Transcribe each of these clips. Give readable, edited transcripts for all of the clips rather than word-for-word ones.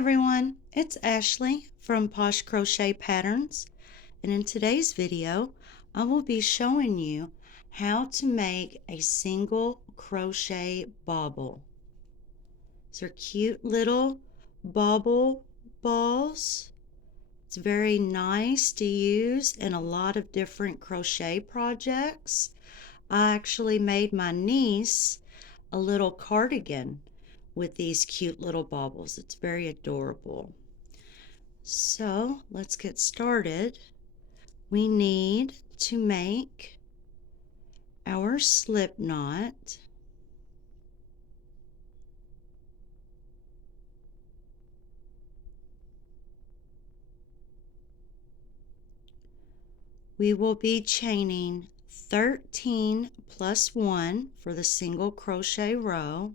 everyone, it's Ashley from Posh Crochet Patterns, and in today's video I will be showing you how to make a single crochet bobble. These are cute little bobble balls. It's very nice to use in a lot of different crochet projects. I actually made my niece a little cardigan with these cute little baubles. It's very adorable. So let's get started. We need to make our slip knot. We will be chaining 13 plus 1 for the single crochet row.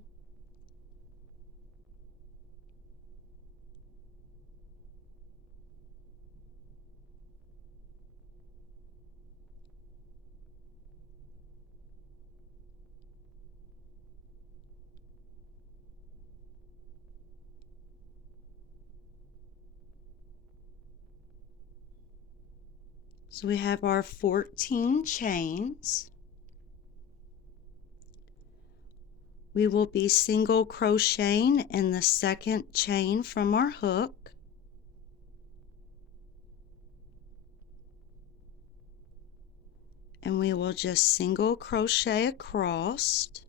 So we have our 14 chains. We will be single crocheting in the second chain from our hook. And we will just single crochet across.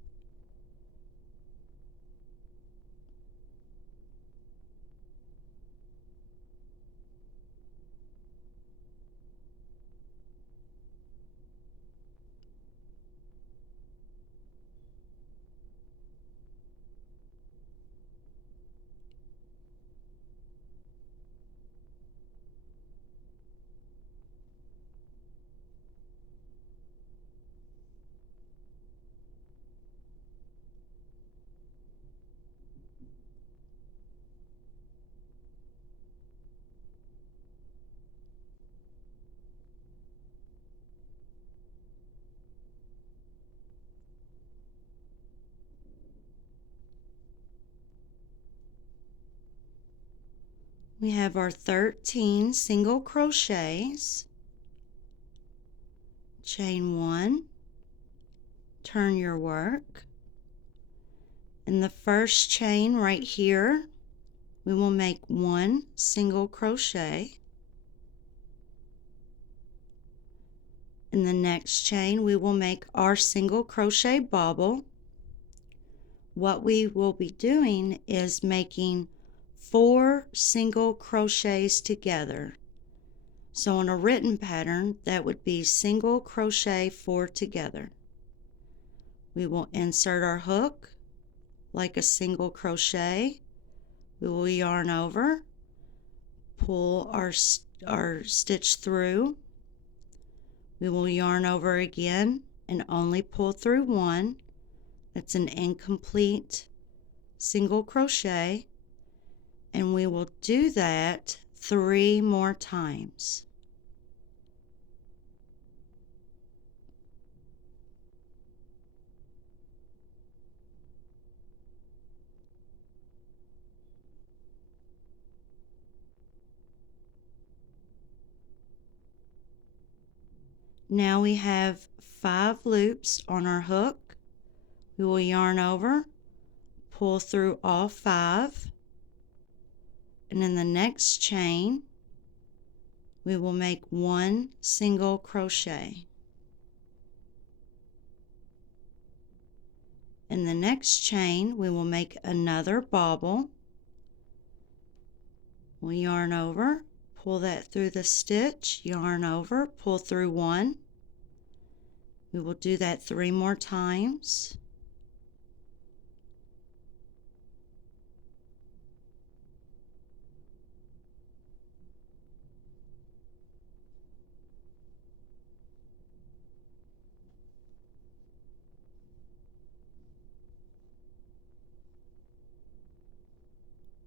We have our 13 single crochets. Chain 1, turn your work. In the first chain right here, we will make 1 single crochet. In the next chain, we will make our single crochet bobble. What we will be doing is making 4 single crochets together. So in a written pattern, that would be single crochet 4 together. We will insert our hook like a single crochet. We will yarn over, pull our stitch through. We will yarn over again and only pull through 1. That's an incomplete single crochet, and we will do that 3 more times. Now we have 5 loops on our hook. We will yarn over, pull through all 5, and in the next chain we will make 1 single crochet. In the next chain we will make another bobble. We'll yarn over, pull that through the stitch, yarn over, pull through 1. We will do that 3 more times.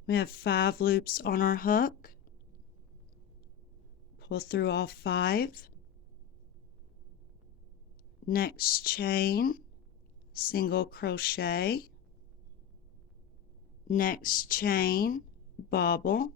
We have 5 loops on our hook. Pull through all 5. Next chain, single crochet. Next chain, bobble.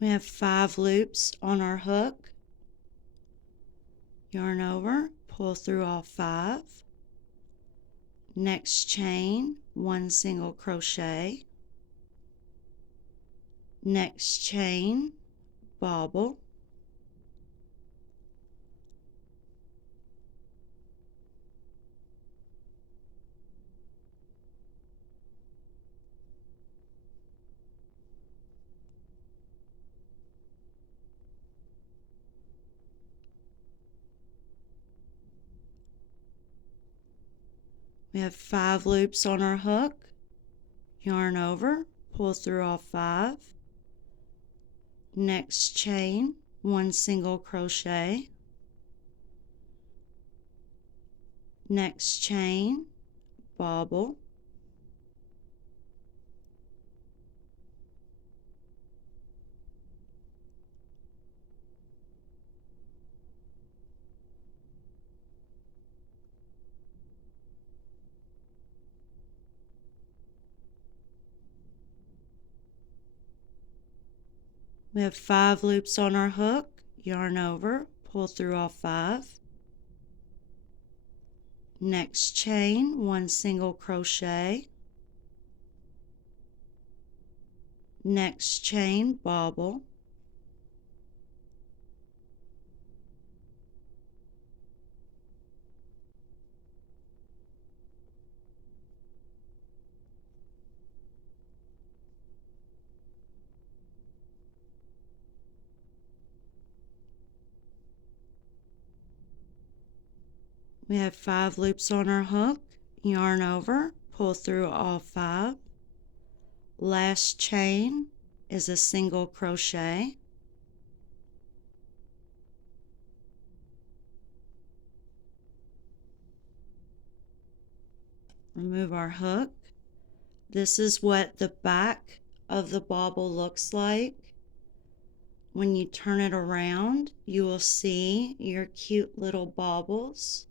We have 5 loops on our hook. Yarn over, pull through all 5. Next chain, 1 single crochet. Next chain, bobble. We have 5 loops on our hook. Yarn over, pull through all 5. Next chain, 1 single crochet. Next chain, bobble. We have 5 loops on our hook. Yarn over, pull through all 5. Next chain, 1 single crochet. Next chain, bobble. We have 5 loops on our hook. Yarn over, pull through all 5. Last chain is a single crochet. Remove our hook. This is what the back of the bobble looks like. When you turn it around, you will see your cute little bobbles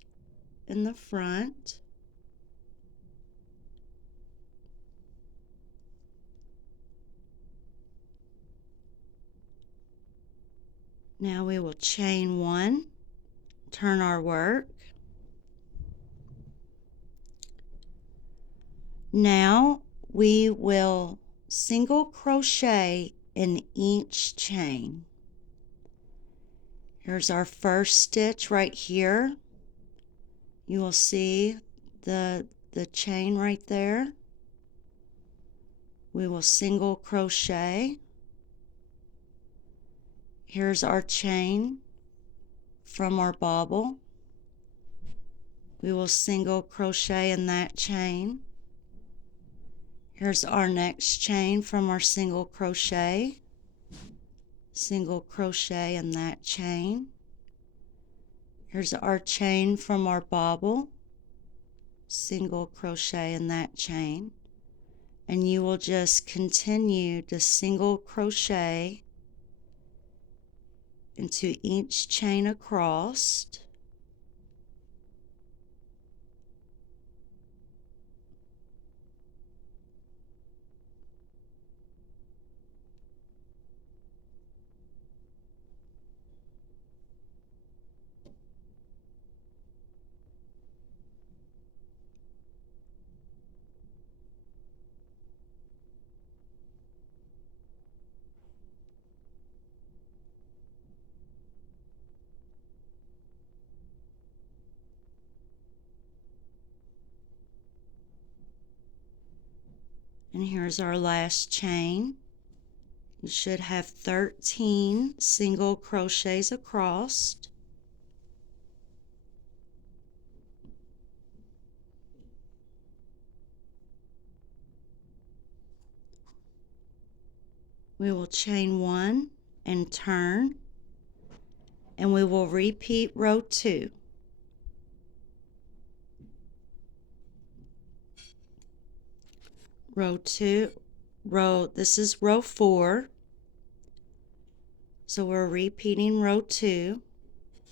in the front. Now we will chain 1, turn our work. Now we will single crochet in each chain. Here's our first stitch right here. You will see the chain right there. We will single crochet. Here's our chain from our bobble. We will single crochet in that chain. Here's our next chain from our single crochet. Single crochet in that chain. Here's our chain from our bobble. Single crochet in that chain. And you will just continue to single crochet into each chain across. And here's our last chain. You should have 13 single crochets across. We will chain 1 and turn, and we will repeat row 2. this is row 4. So we're repeating row 2.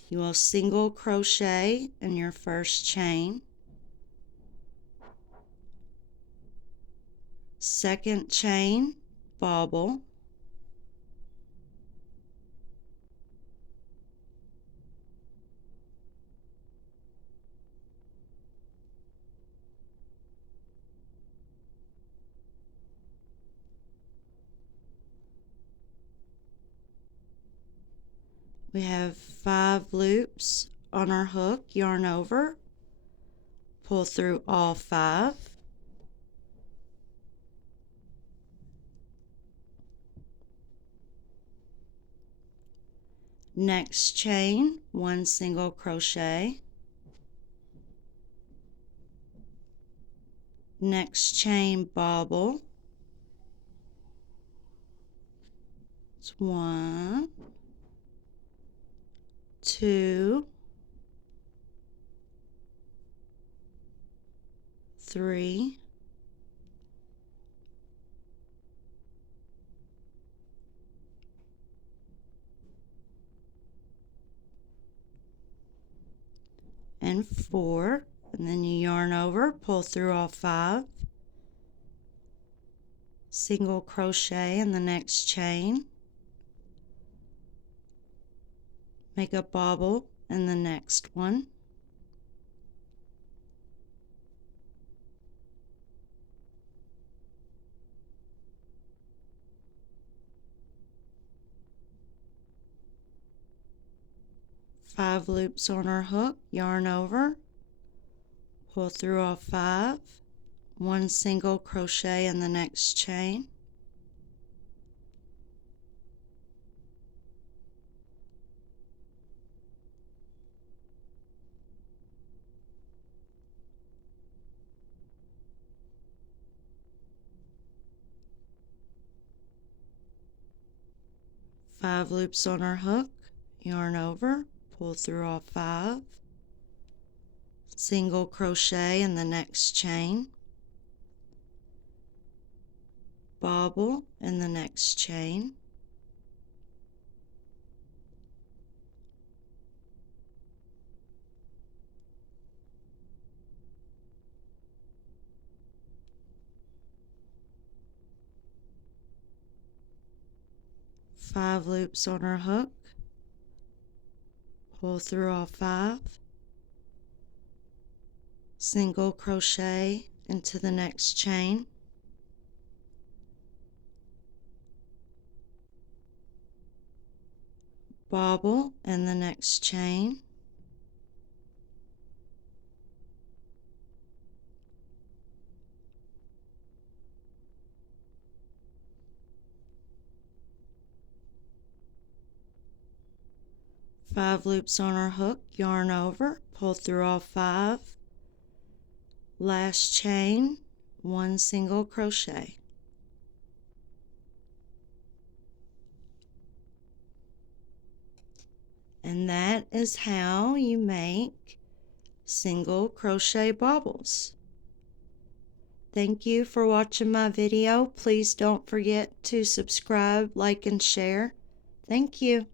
You will single crochet in your first chain, second chain, bobble, we have 5 loops on our hook, yarn over, pull through all 5, next chain, 1 single crochet, next chain, bobble, it's 1, 2, 3, 4, and then you yarn over, pull through all 5, single crochet in the next chain, make a bobble in the next one, five loops on our hook, yarn over, pull through all 5, 1 single crochet in the next chain, five loops on our hook, yarn over, pull through all 5, single crochet in the next chain, bobble in the next chain, five loops on our hook, pull through all 5, single crochet into the next chain, bobble in the next chain, five loops on our hook, yarn over, pull through all 5, last chain, 1 single crochet. And that is how you make single crochet bobbles. Thank you for watching my video. Please don't forget to subscribe, like, and share. Thank you.